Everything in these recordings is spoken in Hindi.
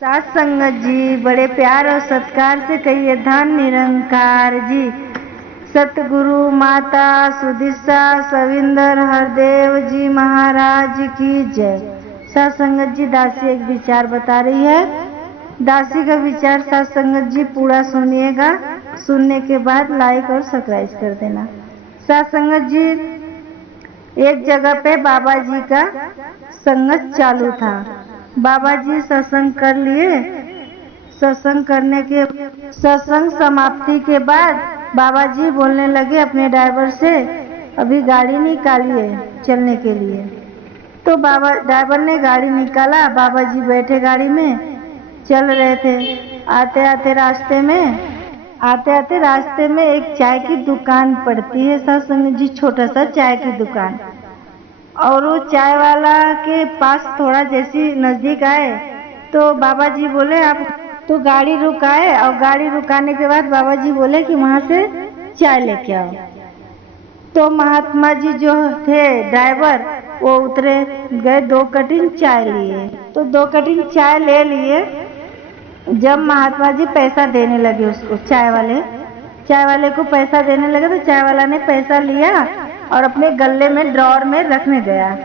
सात संगत जी, बड़े प्यार और सत्कार से कहिए धन निरंकार जी। सतगुरु माता सुदिशा सविंदर हरदेव जी महाराज की जय। सात संगत जी, दासी एक विचार बता रही है। दासी का विचार सात संगत जी पूरा सुनिएगा। सुनने के बाद लाइक और सब्सक्राइब कर देना। सात संगत जी, एक जगह पे बाबा जी का संगत चालू था। बाबा जी सत्संग कर लिए। सत्संग समाप्ति के बाद बाबा जी बोलने लगे अपने ड्राइवर से, अभी गाड़ी निकालिए चलने के लिए। तो बाबा ड्राइवर ने गाड़ी निकाला। बाबा जी बैठे गाड़ी में, चल रहे थे। आते आते रास्ते में एक चाय की दुकान पड़ती है सत्संग जी, छोटा सा चाय की दुकान। और वो चाय वाला के पास थोड़ा जैसी नजदीक आए तो बाबा जी बोले आप, तो गाड़ी रुकाए। और गाड़ी रुकाने के बाद बाबा जी बोले कि वहां से चाय लेके आओ। तो महात्मा जी जो थे ड्राइवर, वो उतरे, गए 2 कटिंग चाय लिए। तो 2 कटिंग चाय ले लिए। जब महात्मा जी पैसा देने लगे उसको, चाय वाले को पैसा देने लगे, तो चाय वाला ने पैसा लिया और अपने गले में ड्रॉर में रखने गया।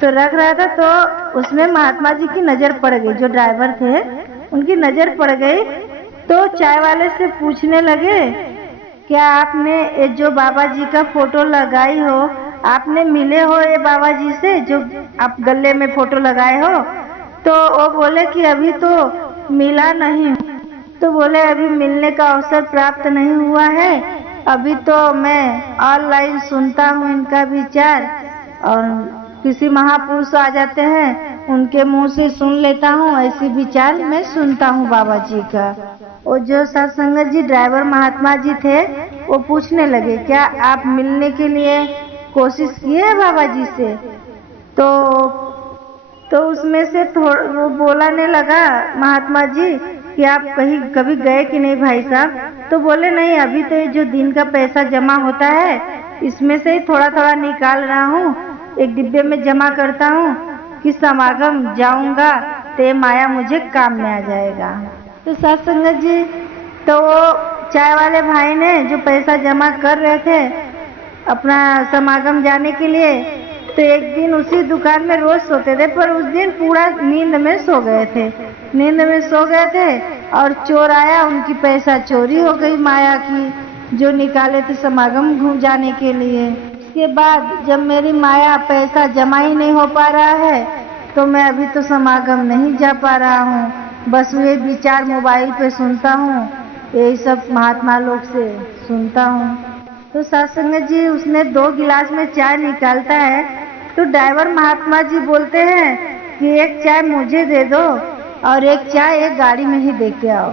तो रख रहा था तो उसमें महात्मा जी की नजर पड़ गई। जो ड्राइवर थे उनकी नजर पड़ गई। तो चाय वाले से पूछने लगे, क्या आपने जो बाबा जी का फोटो लगाई हो, आपने मिले हो ये बाबा जी से जो आप गले में फोटो लगाए हो? तो वो बोले कि अभी तो मिला नहीं। तो बोले अभी मिलने का अवसर प्राप्त नहीं हुआ है, अभी तो मैं ऑनलाइन सुनता हूँ इनका विचार, और किसी महापुरुष आ जाते हैं उनके मुंह से सुन लेता हूँ, ऐसी विचार मैं सुनता हूँ बाबा जी का। और जो सत्संगत जी ड्राइवर महात्मा जी थे वो पूछने लगे, क्या आप मिलने के लिए कोशिश किए हैं बाबा जी से? तो उसमें से वो बोलने लगा महात्मा जी कि आप कभी गए कि नहीं भाई साहब? तो बोले नहीं, अभी तो ये जो दिन का पैसा जमा होता है इसमें से ही थोड़ा थोड़ा निकाल रहा हूँ, एक डिब्बे में जमा करता हूँ कि समागम जाऊंगा तो माया मुझे काम में आ जाएगा। तो सत्संगत जी, तो वो चाय वाले भाई ने जो पैसा जमा कर रहे थे अपना समागम जाने के लिए, तो एक दिन उसी दुकान में रोज सोते थे, पर उस दिन पूरा नींद में सो गए थे और चोर आया, उनकी पैसा चोरी हो गई माया की जो निकाले थे समागम घूम जाने के लिए। उसके बाद जब मेरी माया पैसा जमा ही नहीं हो पा रहा है तो मैं अभी तो समागम नहीं जा पा रहा हूँ, बस वे विचार मोबाइल पे सुनता हूँ, यही सब महात्मा लोग से सुनता हूँ। तो सत्संगत जी, उसने 2 गिलास में चाय निकालता है तो ड्राइवर महात्मा जी बोलते हैं कि एक चाय मुझे दे दो और एक चाय एक गाड़ी में ही दे के आओ।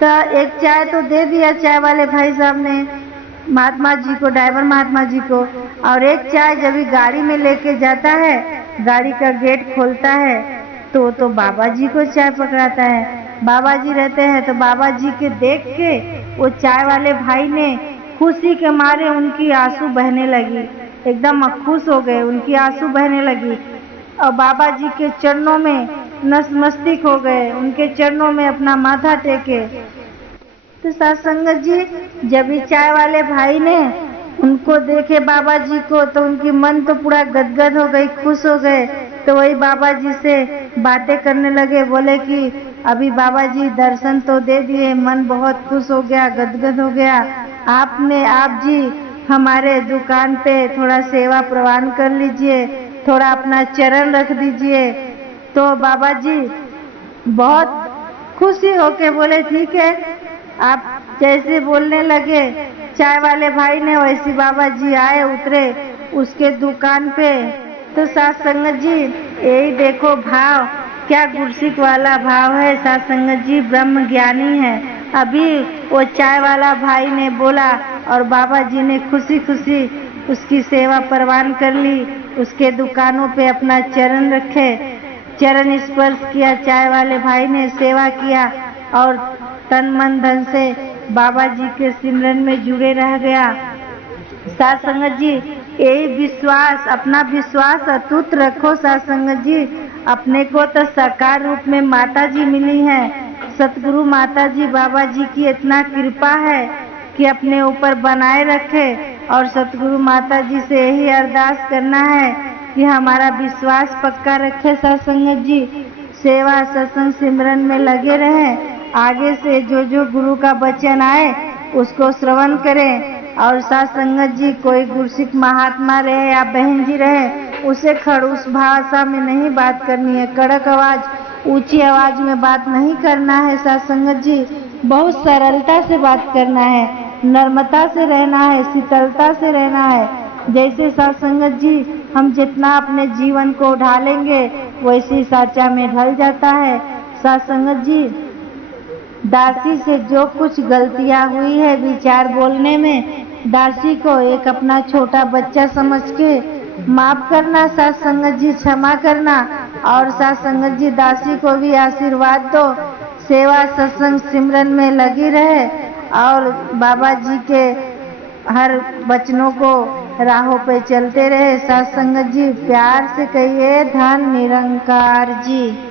तो एक चाय तो दे दिया चाय वाले भाई साहब ने महात्मा जी को, ड्राइवर महात्मा जी को, और एक चाय जब भी गाड़ी में लेके जाता है, गाड़ी का गेट खोलता है तो बाबा जी को चाय पकड़ाता है। बाबा जी रहते हैं तो बाबा जी के देख के वो चाय वाले भाई ने खुशी के मारे उनकी आंसू बहने लगी, एकदम खुश हो गए, उनकी आंसू बहने लगी और बाबा जी के चरणों में नतमस्तक हो गए, उनके चरणों में अपना माथा टेके। तो सत्संगत जी, जब भी चाय वाले भाई ने उनको देखे बाबा जी को तो उनकी मन तो पूरा गदगद हो गई, खुश हो गए। तो वही बाबा जी से बातें करने लगे, बोले कि अभी बाबा जी दर्शन तो दे दिए, मन बहुत खुश हो गया, गदगद हो गया, आप जी हमारे दुकान पे थोड़ा सेवा प्रवान कर लीजिए, थोड़ा अपना चरण रख दीजिए। तो बाबा जी बहुत खुशी होके बोले ठीक है। आप जैसे बोलने लगे चाय वाले भाई ने, वैसे बाबा जी आए, उतरे उसके दुकान पे। तो सत्संगत जी, यही देखो भाव, क्या गुरसिक वाला भाव है। सत्संगत जी ब्रह्म ज्ञानी है। अभी वो चाय वाला भाई ने बोला और बाबा जी ने खुशी खुशी उसकी सेवा परवान कर ली, उसके दुकानों पे अपना चरण रखे, चरण स्पर्श किया, चाय वाले भाई ने सेवा किया और तन मन धन से बाबा जी के सिमरन में जुड़े रह गया। सत्संगत जी, यही विश्वास, अपना विश्वास अटूट रखो सत्संगत जी, अपने को तो साकार रूप में माता जी मिली हैं। सतगुरु माता जी बाबा जी की इतना कृपा है कि अपने ऊपर बनाए रखे। और सतगुरु माता जी से यही अरदास करना है कि हमारा विश्वास पक्का रखे। सत्संग जी सेवा सत्संग सिमरन में लगे रहें। आगे से जो जो गुरु का वचन आए उसको श्रवण करें। और साथ संगत जी कोई गुरसिख महात्मा रहे या बहन जी रहे, उसे खड़ूस भाषा में नहीं बात करनी है, कड़क आवाज ऊंची आवाज में बात नहीं करना है। साथ संगत जी बहुत सरलता से बात करना है, नर्मता से रहना है, शीतलता से रहना है। जैसे साथ संगत जी हम जितना अपने जीवन को ढालेंगे वैसे साचा में ढल जाता है। साथ संगत जी दासी से जो कुछ गलतियां हुई है विचार बोलने में, दासी को एक अपना छोटा बच्चा समझ के माफ करना। साथ संगत जी क्षमा करना। और साथ संगत जी दासी को भी आशीर्वाद दो, सेवा सत्संग सिमरन में लगी रहे और बाबा जी के हर वचनों को राहों पे चलते रहे। साथ संगत जी प्यार से कहिए धन निरंकार जी।